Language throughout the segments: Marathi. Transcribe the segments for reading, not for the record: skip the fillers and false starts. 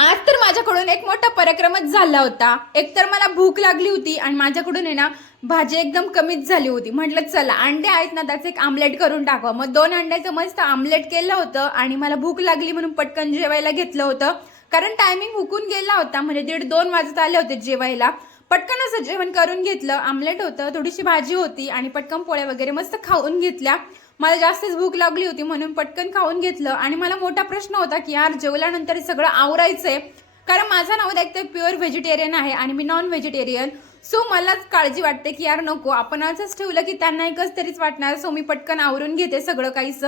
आज तर माझ्याकडून एक मोठा पराक्रमच झाला होता। एकतर मला भूक लागली होती आणि माझ्याकडून आहे ना भाजी एकदम कमीच झाली होती। म्हटलं चला अंडे आहेत ना त्याचं एक आमलेट करून टाकावं। मग 2 अंड्याचं मस्त आमलेट केलं होतं आणि मला भूक लागली म्हणून पटकन जेवायला घेतलं होतं, कारण टायमिंग हुकून गेला होता। म्हणजे 1:30-2 वाजत आले होते जेवायला। पटकन असं जेवण करून घेतलं। आमलेट होतं, थोडीशी भाजी होती आणि पटकन पोळ्या वगैरे मस्त खाऊन घेतल्या। मला जास्तच भूक लागली होती म्हणून पटकन खाऊन घेतलं। आणि मला मोठा प्रश्न होता की यार जेवल्यानंतर सगळं आवरायचंय, कारण माझा नवरा एक तर प्युअर व्हेजिटेरियन आहे आणि मी नॉन व्हेजिटेरियन। सो मलाच काळजी वाटते की यार नको आपण असंच ठेवलं की त्यांना एकच तरीच वाटणार। सो मी पटकन आवरून घेते सगळं काहीच।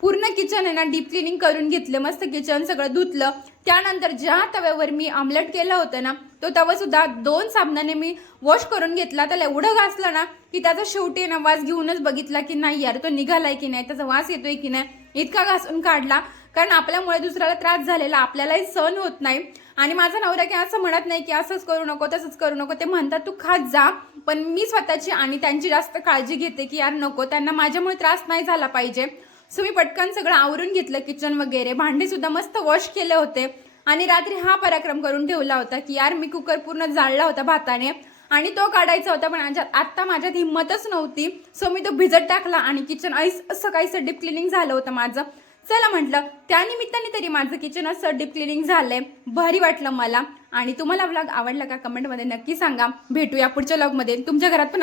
पूर्ण किचन आहे ना डीप क्लिनिंग करून घेतलं, मस्त किचन सगळं धुतलं। त्यानंतर ज्या तव्यावर मी आमलेट केलं होतं ना तो तवा सुद्धा 2 साबणाने मी वॉश करून घेतला। त्याला एवढं घासलं ना की त्याचा शेवटी ना वास घेऊनच बघितला की नाही यार तो निघालाय की नाही, त्याचा वास येतोय की नाही, इतका घासून काढला। कारण आपल्यामुळे दुसऱ्याला त्रास झालेला आपल्यालाही सहन होत नाही। आणि माझा नवरा की असं म्हणत नाही की असंच करू नको तसंच करू नको, ते म्हणतात तू खात जा, पण मी स्वतःची आणि त्यांची जास्त काळजी घेते की यार नको त्यांना माझ्यामुळे त्रास नाही झाला पाहिजे। सो मी पटकन सगळं आवरून घेतलं, किचन वगैरे भांडे सुद्धा मस्त वॉश केले होते। आणि रात्री हा पराक्रम करून ठेवला होता की यार मी कुकर पूर्ण जाळला होता भाताने आणि तो काढायचा होता, पण आता माझ्यात हिंमतच नव्हती। सो मी तो भिजत टाकला आणि किचन असं काहीसं डीप क्लिनिंग झालं होतं माझं। चला म्हटलं त्यानिमित्ताने तरी माझं किचन असं डीप क्लिनिंग झालंय, भारी वाटलं मला। आणि तुम्हाला व्लॉग आवडला का कमेंटमध्ये नक्की सांगा। भेटूया पुढच्या व्लॉगमध्ये। तुमच्या घरात पण